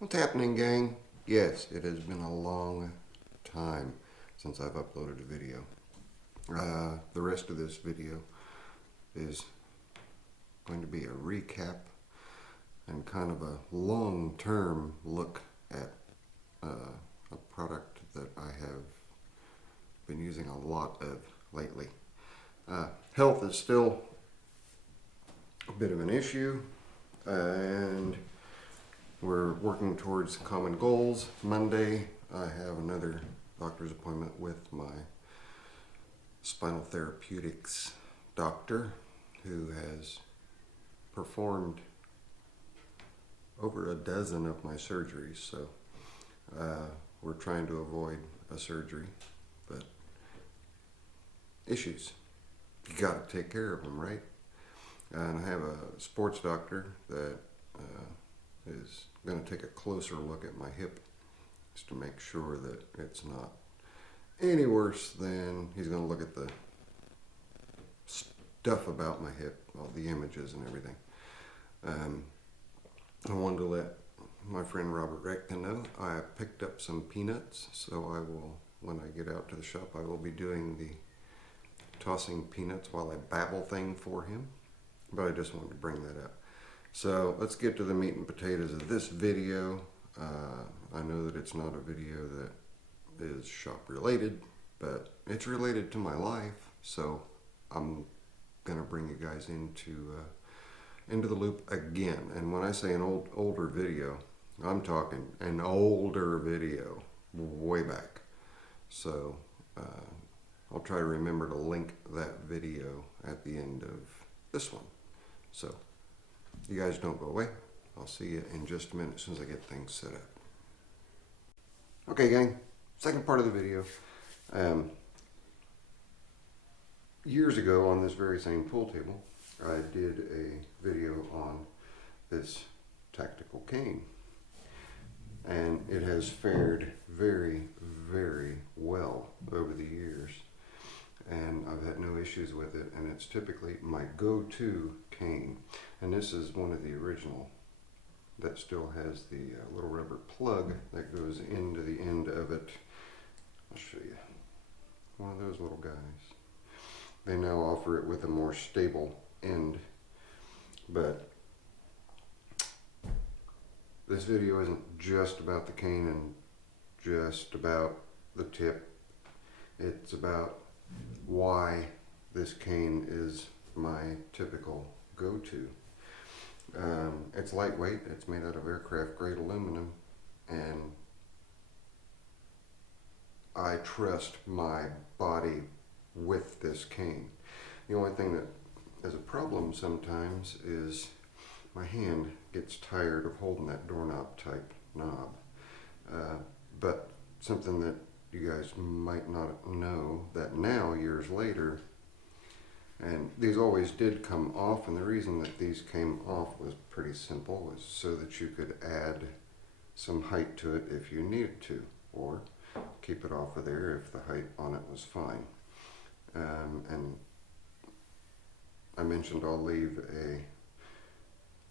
What's happening, gang? Yes, it has been a long time since I've uploaded a video. The rest of this video is going to be a recap and kind of a long-term look at a product that I have been using a lot of lately. Health is still a bit of an issue, and we're working towards common goals. Monday, I have another doctor's appointment with my spinal therapeutics doctor who has performed over a dozen of my surgeries. So we're trying to avoid a surgery, but issues. You gotta take care of them, right? And I have a sports doctor that is going to take a closer look at my hip just to make sure that it's not any worse than he's going to look at the stuff about my hip, all the images and everything. I wanted to let my friend Robert Recton know I picked up some peanuts, so I will, when I get out to the shop, I will be doing the tossing peanuts while I babble thing for him. But I just wanted to bring that up. So let's get to the meat and potatoes of this video. I know that it's not a video that is shop related, but it's related to my life. So I'm gonna bring you guys into the loop again. And when I say an older video, I'm talking an older video, way back. So I'll try to remember to link that video at the end of this one. So you guys don't go away. I'll see you in just a minute as soon as I get things set up. Okay, gang, second part of the video. Years ago on this very same pool table, I did a video on this tactical cane. And it has fared very, very well over the years. And I've had no issues with it, and it's typically my go-to cane. And this is one of the original that still has the little rubber plug that goes into the end of it. I'll show you. One of those little guys. They now offer it with a more stable end, but this video isn't just about the cane and just about the tip. It's about why this cane is my typical go-to. It's lightweight, it's made out of aircraft grade aluminum, and I trust my body with this cane. The only thing that is a problem sometimes is my hand gets tired of holding that doorknob type knob. But something that you guys might not know, that now, years later, and these always did come off, and the reason that these came off was pretty simple, was so that you could add some height to it if you needed to, or keep it off of there if the height on it was fine. And I mentioned I'll leave a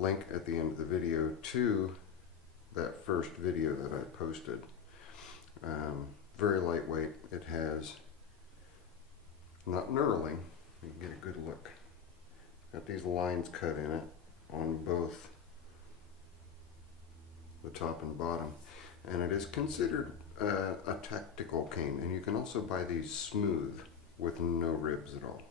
link at the end of the video to that first video that I posted. Very lightweight. It has, not knurling, you can get a good look. Got these lines cut in it on both the top and bottom. And it is considered a tactical cane. And you can also buy these smooth with no ribs at all.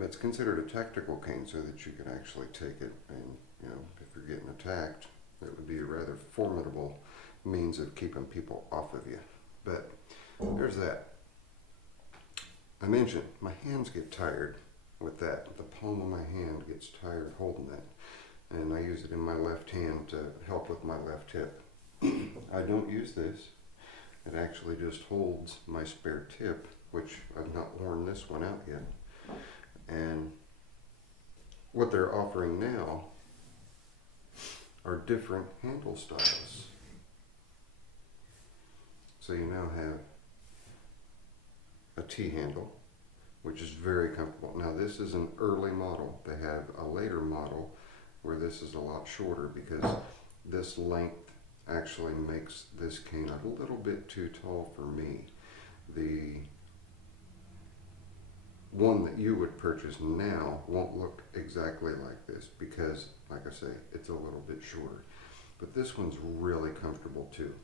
It's considered a tactical cane so that you can actually take it and, you know, if you're getting attacked, it would be a rather formidable means of keeping people off of you. But there's that. I mentioned my hands get tired with that. The palm of my hand gets tired holding that. And I use it in my left hand to help with my left hip. I don't use this. It actually just holds my spare tip, which I've not worn this one out yet. And what they're offering now are different handle styles. So you now have a T-handle, which is very comfortable. Now this is an early model. They have a later model where this is a lot shorter because this length actually makes this cane a little bit too tall for me. The one that you would purchase now won't look exactly like this because, like I say, it's a little bit shorter. But this one's really comfortable too.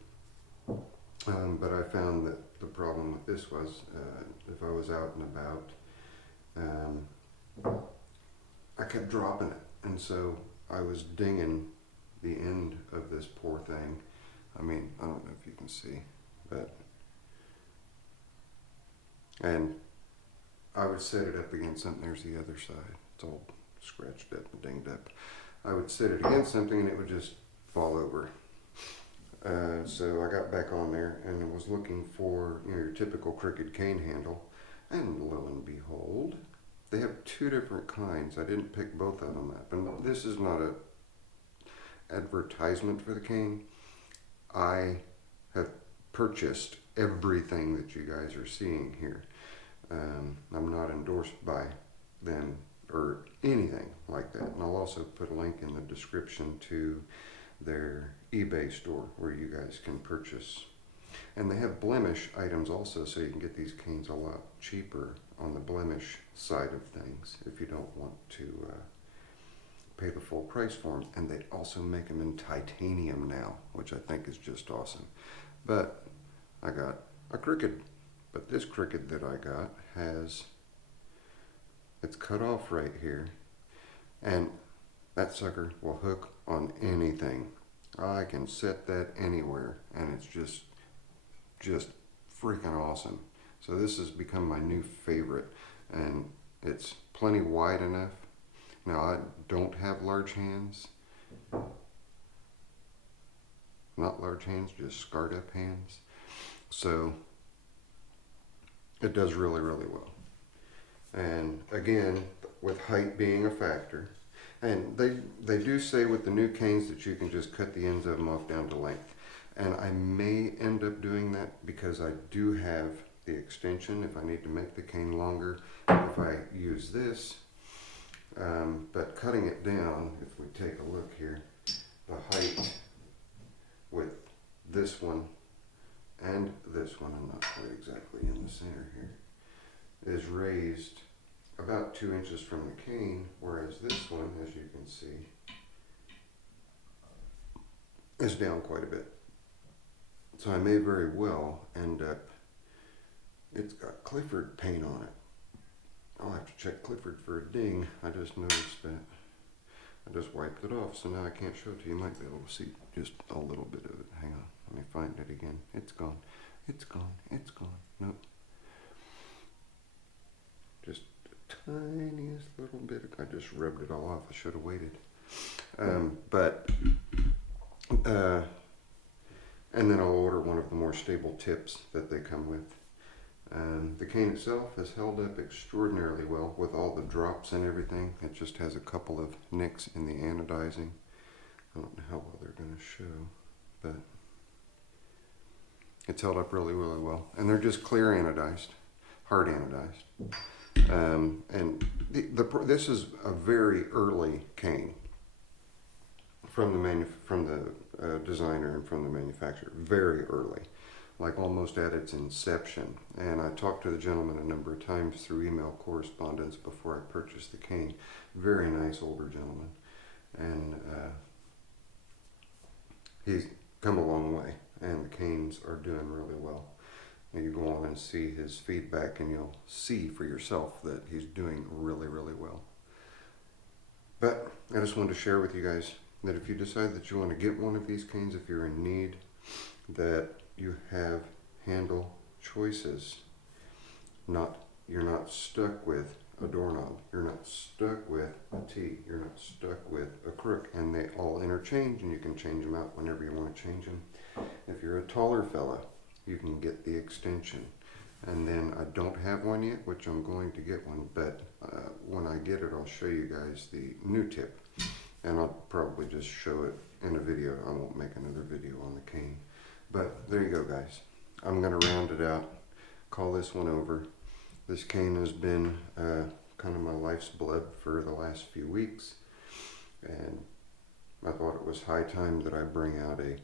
But I found that the problem with this was, if I was out and about, I kept dropping it. And so I was dinging the end of this poor thing. I mean, I don't know if you can see, but, and I would set it up against something. There's the other side. It's all scratched up and dinged up. I would set it against something and it would just fall over. So I got back on there and was looking for, you know, your typical crooked cane handle, and lo and behold, they have two different kinds. I didn't pick both of them up, and this is not a advertisement for the cane. I have purchased everything that you guys are seeing here. I'm not endorsed by them or anything like that, and I'll also put a link in the description to their eBay store where you guys can purchase. And they have blemish items also, so you can get these canes a lot cheaper on the blemish side of things if you don't want to pay the full price for them. And they also make them in titanium now, which I think is just awesome. But I got a crooked, but this crooked that I got it's cut off right here, and that sucker will hook on anything. I can set that anywhere, and it's just freaking awesome. So this has become my new favorite, and it's plenty wide enough. Now, I don't have large hands. Not large hands, just scarred up hands. So it does really, really well. And again, with height being a factor, and they do say with the new canes that you can just cut the ends of them off down to length. And I may end up doing that because I do have the extension if I need to make the cane longer, if I use this. But cutting it down, if we take a look here, the height with this one and this one, I'm not quite exactly in the center here, is raised about 2 inches from the cane, whereas this one, as you can see, is down quite a bit. So I may very well end up, it's got Clifford paint on it. I'll have to check Clifford for a ding. I just noticed that. I just wiped it off, so now I can't show it to you. You might be able to see just a little bit of it. Hang on, let me find it again. It's gone, it's gone, it's gone. Nope. Just the tiniest little bit. I just rubbed it all off. I should have waited. And then I'll order one of the more stable tips that they come with. The cane itself has held up extraordinarily well with all the drops and everything. It just has a couple of nicks in the anodizing. I don't know how well they're going to show, but it's held up really, really well. And they're just clear anodized, hard anodized. And this is a very early cane from the designer and from the manufacturer. Very early, like almost at its inception. And I talked to the gentleman a number of times through email correspondence before I purchased the cane. Very nice older gentleman, and he's come a long way, and the canes are doing really well. You go on and see his feedback and you'll see for yourself that he's doing really, really well. But I just wanted to share with you guys that if you decide that you want to get one of these canes, if you're in need, that you have handle choices. You're not stuck with a doorknob. You're not stuck with a T. You're not stuck with a crook. And they all interchange, and you can change them out whenever you want to change them. If you're a taller fella, you can get the extension. And then I don't have one yet, which I'm going to get one, but when I get it, I'll show you guys the new tip. And I'll probably just show it in a video. I won't make another video on the cane. But there you go, guys. I'm gonna round it out, call this one over. This cane has been kind of my life's blood for the last few weeks. And I thought it was high time that I bring out a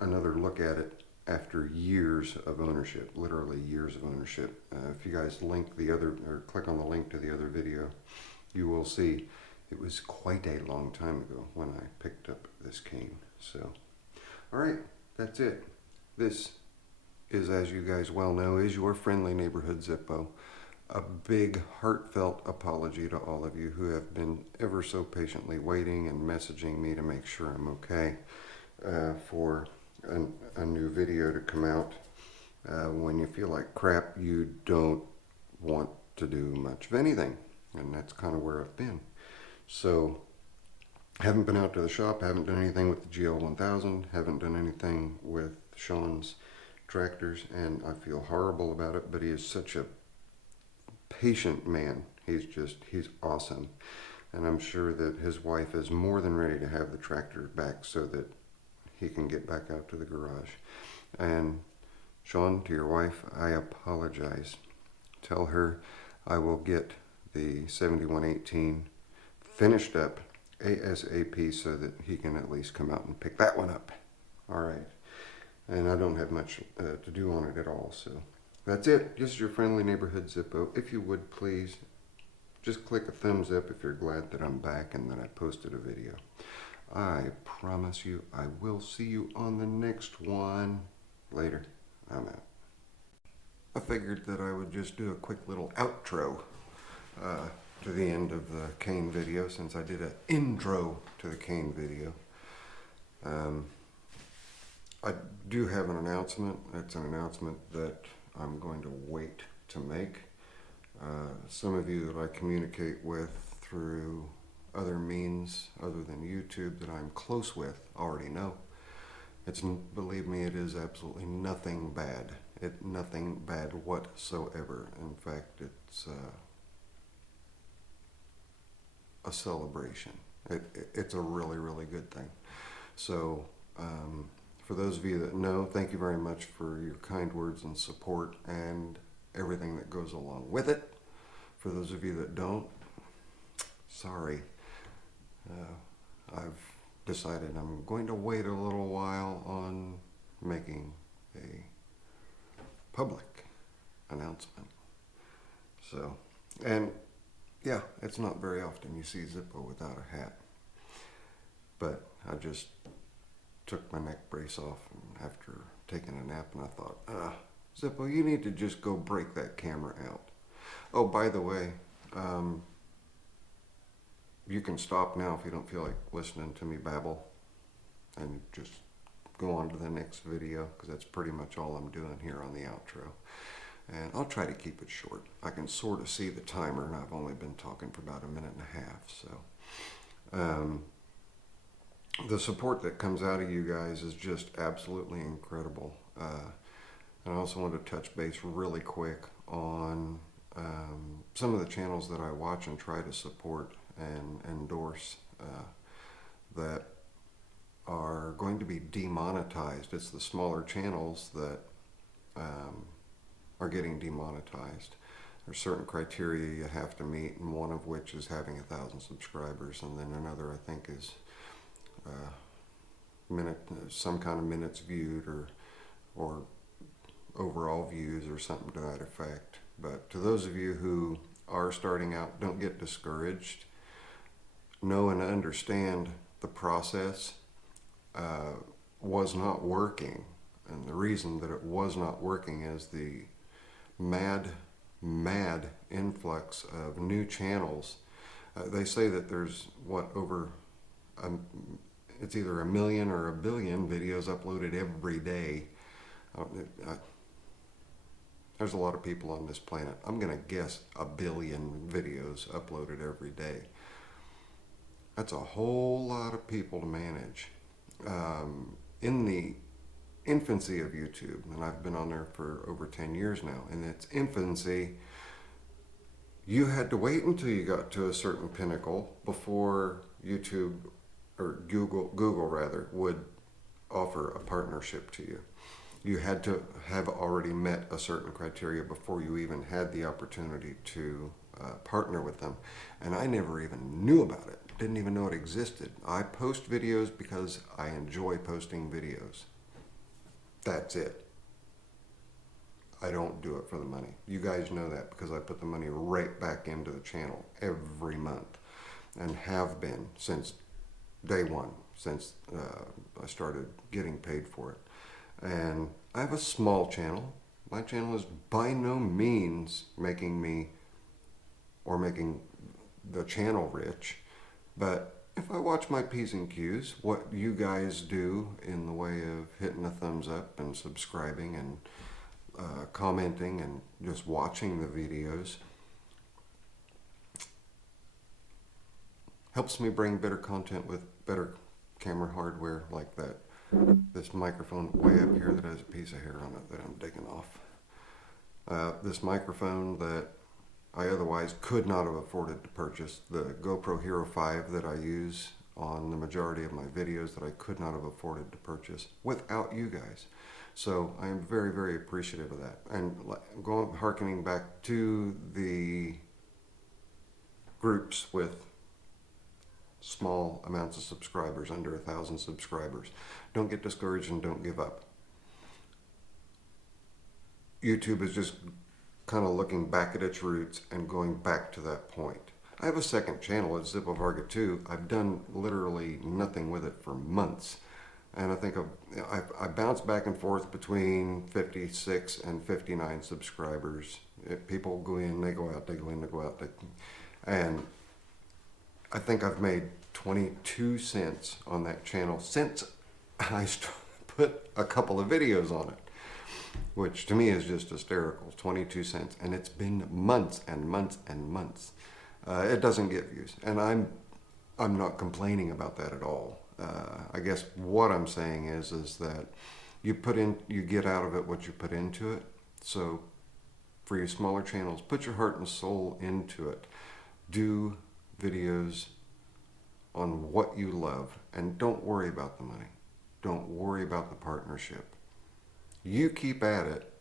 another look at it after years of ownership, literally years of ownership. If you guys link the other, or click on the link to the other video, you will see it was quite a long time ago when I picked up this cane. So, all right, that's it. This is, as you guys well know, is your friendly neighborhood Zippo. A big heartfelt apology to all of you who have been ever so patiently waiting and messaging me to make sure I'm okay for a new video to come out. When you feel like crap, you don't want to do much of anything, and that's kind of where I've been. So, haven't been out to the shop, haven't done anything with the GL1000, haven't done anything with Sean's tractors, and I feel horrible about it, but he is such a patient man. He's awesome. And I'm sure that his wife is more than ready to have the tractor back so that he can get back out to the garage. And Sean, to your wife, I apologize. Tell her I will get the 7118 finished up ASAP so that he can at least come out and pick that one up. All right. And I don't have much to do on it at all, so that's it. Just your friendly neighborhood Zippo. If you would please, just click a thumbs up if you're glad that I'm back and that I posted a video. I promise you I will see you on the next one. Later. I'm out. I figured that I would just do a quick little outro to the end of the cane video, since I did an intro to the cane video. I do have an announcement. It's an announcement that I'm going to wait to make. Some of you that I communicate with through other means other than YouTube that I'm close with already know. Believe me, it is absolutely nothing bad. Nothing bad whatsoever. In fact, it's a celebration. It's a really, really good thing. So, for those of you that know, thank you very much for your kind words and support and everything that goes along with it. For those of you that don't, sorry. I've decided I'm going to wait a little while on making a public announcement. So, and yeah, it's not very often you see Zippo without a hat. But I just took my neck brace off after taking a nap, and I thought, Zippo, you need to just go break that camera out. Oh, by the way, you can stop now if you don't feel like listening to me babble, and just go on to the next video, because that's pretty much all I'm doing here on the outro. And I'll try to keep it short. I can sort of see the timer, and I've only been talking for about a minute and a half. So the support that comes out of you guys is just absolutely incredible. And I also want to touch base really quick on some of the channels that I watch and try to support and endorse that are going to be demonetized. It's the smaller channels that are getting demonetized. There's certain criteria you have to meet, and one of which is having 1,000 subscribers, and then another, I think, is some kind of minutes viewed or overall views or something to that effect. But to those of you who are starting out, don't get discouraged. Know and understand the process was not working, and the reason that it was not working is the mad influx of new channels. They say that there's over it's either 1 million or 1 billion videos uploaded every day. There's a lot of people on this planet. I'm gonna guess 1 billion videos uploaded every day. That's a whole lot of people to manage. In the infancy of YouTube, and I've been on there for over 10 years now, in its infancy, you had to wait until you got to a certain pinnacle before YouTube, or Google rather, would offer a partnership to you. You had to have already met a certain criteria before you even had the opportunity to partner with them. And I never even knew about it, didn't even know it existed. I post videos because I enjoy posting videos. That's it. I don't do it for the money. You guys know that because I put the money right back into the channel every month and have been since day one, since I started getting paid for it. And I have a small channel. My channel is by no means making me or making the channel rich, but if I watch my P's and Q's, what you guys do in the way of hitting a thumbs up and subscribing and commenting and just watching the videos, helps me bring better content with better camera hardware like that. This microphone way up here that has a piece of hair on it that I'm digging off. This microphone that I otherwise could not have afforded to purchase. The GoPro Hero 5 that I use on the majority of my videos that I could not have afforded to purchase without you guys. So I am very, very appreciative of that. And harkening back to the groups with small amounts of subscribers, under 1,000 subscribers. Don't get discouraged and don't give up. YouTube is just kind of looking back at its roots and going back to that point. I have a second channel, it's Zippo Varga 2. I've done literally nothing with it for months. And I think I bounce back and forth between 56 and 59 subscribers. People go in, they go out, they go in, they go out. And I think I've made 22 cents on that channel since I put a couple of videos on it, which to me is just hysterical. 22 cents, and it's been months and months and months. It doesn't get views, and I'm not complaining about that at all. I guess what I'm saying is that you get out of it what you put into it. So for your smaller channels, put your heart and soul into it. Do videos on what you love, and don't worry about the money. Don't worry about the partnership. You keep at it,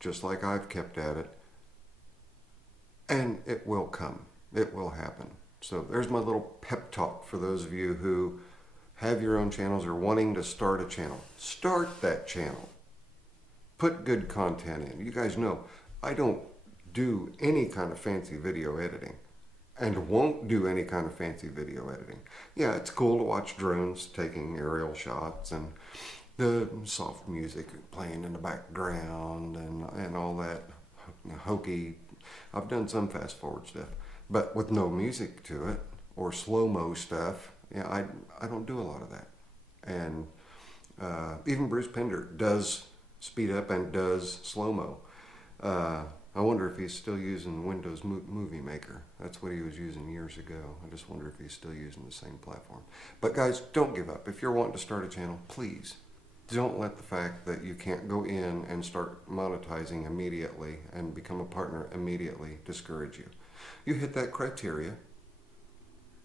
just like I've kept at it, and it will come. It will happen. So there's my little pep talk for those of you who have your own channels or wanting to start a channel. Start that channel. Put good content in. You guys know I don't do any kind of fancy video editing and won't do any kind of fancy video editing. Yeah, it's cool to watch drones taking aerial shots and the soft music playing in the background and all that hokey. I've done some fast forward stuff, but with no music to it or slow-mo stuff. Yeah, I don't do a lot of that. And even Bruce Pender does speed up and does slow-mo. I wonder if he's still using Windows Movie Maker. That's what he was using years ago. I just wonder if he's still using the same platform. But guys, don't give up. If you're wanting to start a channel, please don't let the fact that you can't go in and start monetizing immediately and become a partner immediately discourage you. You hit that criteria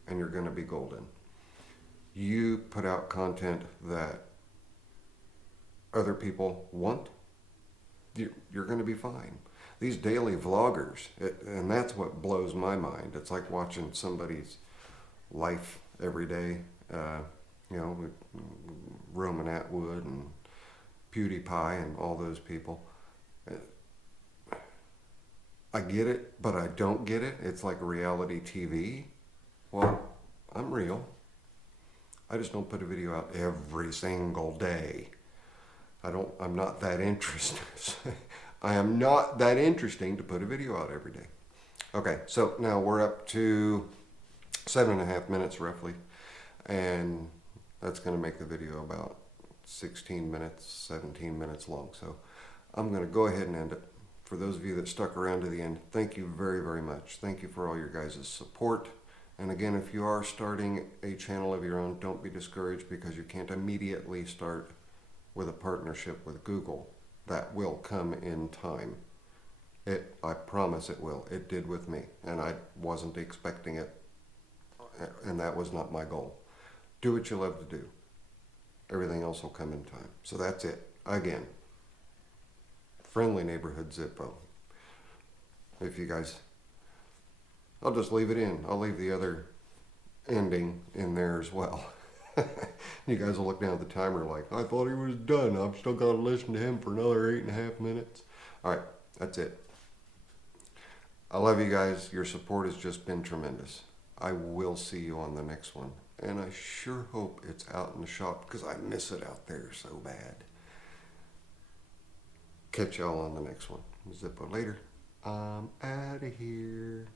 and you're going to be golden. You put out content that other people want, you're going to be fine. These daily vloggers, and that's what blows my mind. It's like watching somebody's life every day. With Roman Atwood and PewDiePie and all those people. I get it, but I don't get it. It's like reality TV. Well, I'm real. I just don't put a video out every single day. I'm not that interested. I am not that interesting to put a video out every day. Okay, so now we're up to 7.5 minutes roughly, and that's going to make the video about 16 minutes, 17 minutes long. So I'm going to go ahead and end it. For those of you that stuck around to the end, thank you very, very much. Thank you for all your guys' support. And again, if you are starting a channel of your own, don't be discouraged because you can't immediately start with a partnership with Google. That will come in time. I promise it will. It did with me, and I wasn't expecting it, and that was not my goal. Do what you love to do. Everything else will come in time. So that's it. Again, friendly neighborhood Zippo. If you guys, I'll just leave it in. I'll leave the other ending in there as well. You guys will look down at the timer like, I thought he was done. I've still got to listen to him for another 8.5 minutes. All right, that's it. I love you guys. Your support has just been tremendous. I will see you on the next one. And I sure hope it's out in the shop because I miss it out there so bad. Catch y'all on the next one. Zippo later. I'm out of here.